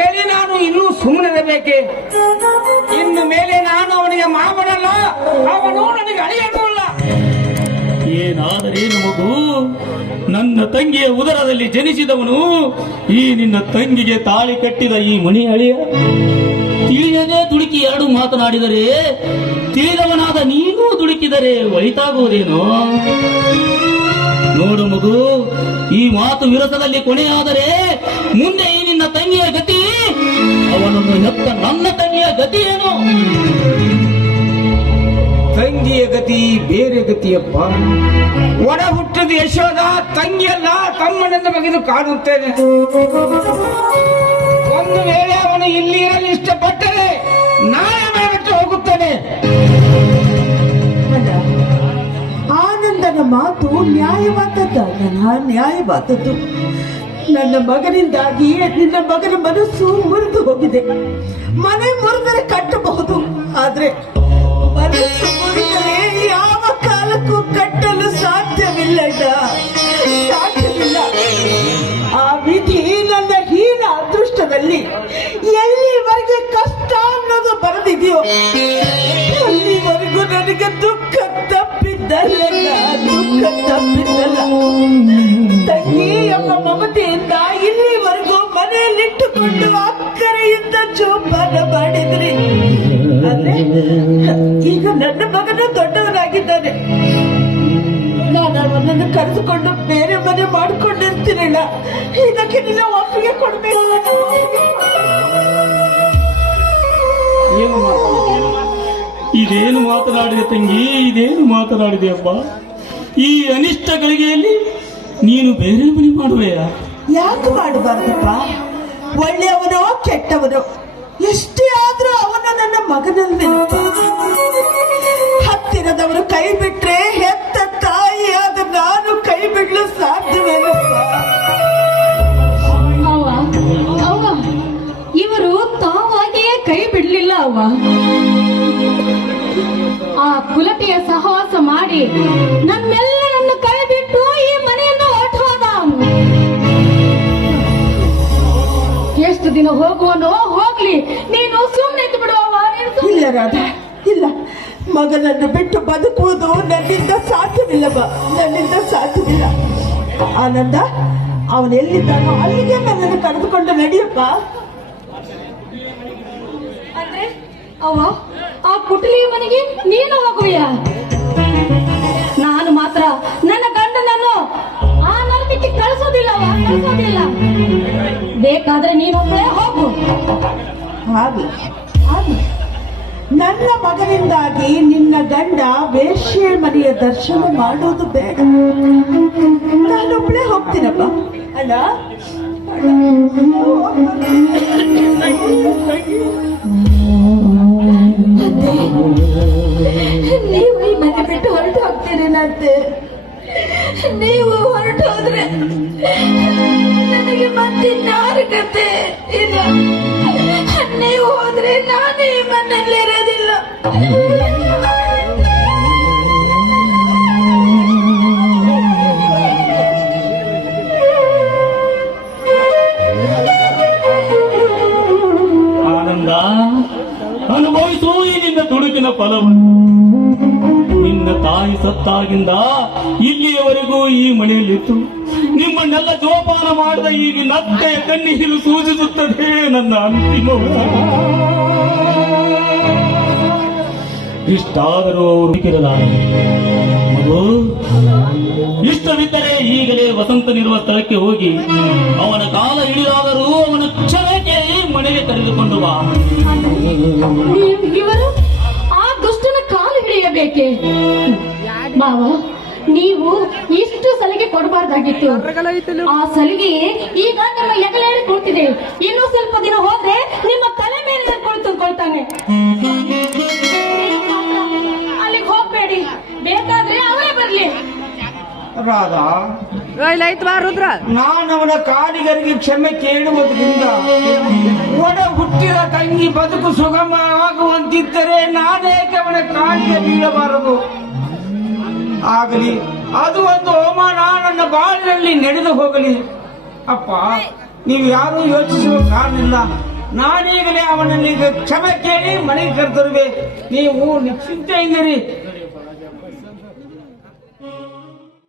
ಹೇಳಿ ನಾನು ಇನ್ನೂ ಸುಮ್ಮನಿರಬೇಕೆ? ಇನ್ನು ಮೇಲೆ ನಾನು ಅವನಿಗೆ ಮಾವನಲ್ಲ, ಅವನು ನನಗೆ ಅಳಿಯನೂ ಅಲ್ಲ. ಏನಾದರೇನು ಮಗು ನನ್ನ ತಂಗಿಯ ಉದರದಲ್ಲಿ ಜನಿಸಿದವನು ಈ ನಿನ್ನ ತಂಗಿಗೆ ತಾಳಿ ಕಟ್ಟಿದ ಈ ಮಣಿ ಅಳಿಯ? ತಿಳಿಯದೆ ದುಡುಕಿ ಎರಡು ಮಾತನಾಡಿದರೆ, ತಿಳಿದವನಾದ ನೀನೂ ದುಡುಕಿದರೆ ಒಳಿತಾಗುವುದೇನೋ? ನೋಡು ಮಗು, ಈ ಮಾತು ವಿರಸದಲ್ಲಿ ಕೊನೆಯಾದರೆ ಮುಂದೆ ಈ ನಿನ್ನ ತಂಗಿಯ ಗತಿ ಅವನನ್ನು ಹೆತ್ತ ನನ್ನ ತಂಗಿಯ ಗತಿ ಏನು? ತಂಗಿಯ ಗತಿ ಬೇರೆ ಗತಿಯಪ್ಪ. ಒಡ ಹುಟ್ಟದ ಯಶೋದ ತಂಗಿಯಲ್ಲ ತಮ್ಮನೆಂದ ಬಗೆದು ಕಾಣುತ್ತೇನೆ. ಒಂದು ವೇಳೆ ಅವನು ಇಲ್ಲಿ ಇರಲು ಇಷ್ಟಪಟ್ಟರೆ ನಾನೇ ಬಿಟ್ಟು ಹೋಗುತ್ತೇನೆ. ಆನಂದನ ಮಾತು ನ್ಯಾಯವಾದದ್ದು ನ್ಯಾಯವಾದದ್ದು. ನನ್ನ ಮಗನಿಂದಾಗಿ ನಿನ್ನ ಮಗನ ಮನಸ್ಸು ಮುರಿದು ಹೋಗಿದೆ ಮನೆ ಮುರಿದರೆ ಕಟ್ಟಬಹುದು, ಆದ್ರೆ ಮನಸ್ಸು ಮುರಿದರೆ ಯಾವ ಕಾಲಕ್ಕೂ ಕಟ್ಟಲು ಸಾಧ್ಯವಿಲ್ಲ. ಸಾಧ್ಯವಿಲ್ಲ ಆ ವಿಧಿ ನನ್ನ ಹೀನ ಅದೃಷ್ಟದಲ್ಲಿ ಎಲ್ಲಿವರೆಗೆ ಕಷ್ಟ ಅನ್ನೋದು ಬರೆದಿದೆಯೋ ಆದ್ರೆ ಈಗ ನನ್ನ ಮಗನ ದೊಡ್ಡವನಾಗಿದ್ದಾನೆ. ನಾನು ಅವನನ್ನು ಕರೆದುಕೊಂಡು ಬೇರೆ ಮನೆ ಮಾಡ್ಕೊಂಡಿರ್ತೀನಲ್ಲ ಇದಕ್ಕೆ ನಿನ್ನ ಒಪ್ಪಿಗೆ ಕೊಡ್ಬೇಕು. ಇದೇನು ಮಾತನಾಡಿದೆ ತಂಗಿ? ಇದೇನು ಮಾತನಾಡಿದೆ ಅಪ್ಪ? ಈ ಅನಿಷ್ಟ ಗಳಿಗೆಯಲ್ಲಿ ನೀನು ಬೇರೆ ಮನೆ ಮಾಡುವೆಯಾ? ಯಾಕೆ ಮಾಡಬಾರ್ದಪ್ಪ ಒಳ್ಳೆಯವನೋ ಕೆಟ್ಟವನೋ? ಎಷ್ಟೇ ಆದ್ರೂ ಅವನ ನನ್ನ ಮಗನಲ್ಲಿ. ಹತ್ತಿರದವರು ಕೈ ಬಿಟ್ರೆ ಹೆತ್ತ ತಾಯಿಯಾದ ನಾನು ಕೈ ಬಿಡಲು ಅವ್ವ ಇವರು ತಾವಾಗಿಯೇ ಕೈ ಬಿಡ್ಲಿಲ್ಲ ಅವ್ವ. ಆ ಕುಲಟಿಯ ಸಹವಾಸ ಮಾಡಿ ನಮ್ಮೆಲ್ಲರನ್ನು ಕೈ ಬಿಟ್ಟು ಈ ಮನೆಯನ್ನು ಹೊರಟು ಎಷ್ಟು ದಿನ ಹೋಗುವನೋ ಹೋಗ್ಲಿ, ನೀನು ಸುಮ್ಮನೆ ಇದ್ದು ಬಿಡು ಅವ್ವ ನೀನು ಸುಮ್ನೆ ಇಲ್ಲ ರಾಧಾ ಇಲ್ಲ ಮಗನನ್ನು ಬಿಟ್ಟು ಬದುಕುವುದು ನನ್ನಿಂದ ಸಾಧ್ಯವಿಲ್ಲ ನನ್ನಿಂದ ಸಾಧ್ಯವಿಲ್ಲ. ಆನಂದ ಅವನು ಎಲ್ಲಿದ್ದಾನೋ ಅಲ್ಲಿಗೆ ನನ್ನನ್ನು ಕರೆದುಕೊಂಡು ನಡಿಯಪ್ಪ. ಅಂದ್ರೆ ಅವ್ವ ಆ ಕುಟಲಿ ಮನೆಗೆ ನೀನು ಹೋಗುವಿಯ? ನಾನು ಮಾತ್ರ ನನ್ನ ಗಂಡನನ್ನು ಆ ನರಕಕ್ಕೆ ಕಳಿಸೋದಿಲ್ಲ ಕಳಿಸೋದಿಲ್ಲ. ಬೇಕಾದ್ರೆ ನೀನೊಬ್ಬಳೇ ಹೋಗು. ಹಾಗೆ. ಹಾಗೆ. ನನ್ನ ಮಗನಿಂದಾಗಿ ನಿನ್ನ ಗಂಡ ವೇಶ್ಯ ಮನೆಯ ದರ್ಶನ ಮಾಡೋದು ಬೇಡ. ನಾನೊಬ್ಳೆ ಹೋಗ್ತೀನಪ್ಪ. ಅಲ್ಲ ನೀವು ಈ ಮನೆ ಬಿಟ್ಟು ಹೊರಟು ಹೋಗ್ತೀರೇನಂತೆ ನೀವು ಹೊರಟು ಹೋದ್ರೆ ನನಗೆ ಮತ್ತಿನ್ನಾರು ಕತೆ? ಇಲ್ಲ. ನೀವು ಹೋದ್ರೆ ನಾನು ನಿನ್ನ ತಾಯಿ ಸತ್ತಾಗಿಂದ ಇಲ್ಲಿಯವರೆಗೂ ಈ ಮನೆಯಲ್ಲಿತ್ತು. ನಿಮ್ಮನ್ನೆಲ್ಲ ಜೋಪಾನ ಮಾಡಿದ ಈ ನಿನ್ನ ಅತ್ತೆಯ ಕಣ್ಣೀರು ಸೂಚಿಸುತ್ತದೆ ನನ್ನ ಅಂತಿಮ ಇಷ್ಟಾದರೂ ಅವರು ಮಗು, ಇಷ್ಟವಿದ್ದರೆ ಈಗಲೇ ವಸಂತನಿರುವ ಸ್ಥಳಕ್ಕೆ ಹೋಗಿ ಅವನ ಕಾಲ ಇಳಿದಾದರೂ ಅವನ ಕ್ಷಣಕ್ಕೆ ಮನೆಗೆ ಕರೆದುಕೊಂಡು ಬಾ. ಹಿಡಿಯಬೇಕೆ ಮಾವ ನೀವು ಇಷ್ಟು ಸಲಿಗೆ ಕೊಡಬಾರ್ದಾಗಿತ್ತು. ಆ ಸಲಿಗೆ ಈಗ ನಿಮ್ಮ ಎಗಲೇರಿ ಕೂತಿದೆ ಇನ್ನೂ ಸ್ವಲ್ಪ ದಿನ ಹೋದ್ರೆ ನಿಮ್ಮ ರಾಧಾ ಇಲ್ಲಾಯ್ತು ಬಾ ರುದ್ರ. ನಾನು ಅವನ ಕಾಲಿಗರಿಗೆ ಕ್ಷಮೆ ಕೇಳುವುದರಿಂದ ಒಡ ಹುಟ್ಟಿದ ತಂಗಿ ಬದುಕು ಸುಗಮವಾಗುವಂತಿದ್ದರೆ ನಾನೇಕೆ ಅವನ ಕಾಲಿಗೆ ಬೀಳಬಾರದು. ಆಗಲಿ ಅದು ಒಂದು ಅವಮಾನ ನನ್ನ ಬಾಳಿನಲ್ಲಿ ನಡೆದು ಹೋಗಲಿ. ಅಪ್ಪ ನೀವು ಯಾರು ಯೋಚಿಸುವ ಕಾರಣ ನಾನೀಗಲೇ ಅವನಲ್ಲಿ ಕ್ಷಮೆ ಕೇಳಿ ಮನೆಗೆ ಕರೆತರುವೆ. ನೀವು ನಿಶ್ಚಿಂತೆಯಿಂದಿರಿ.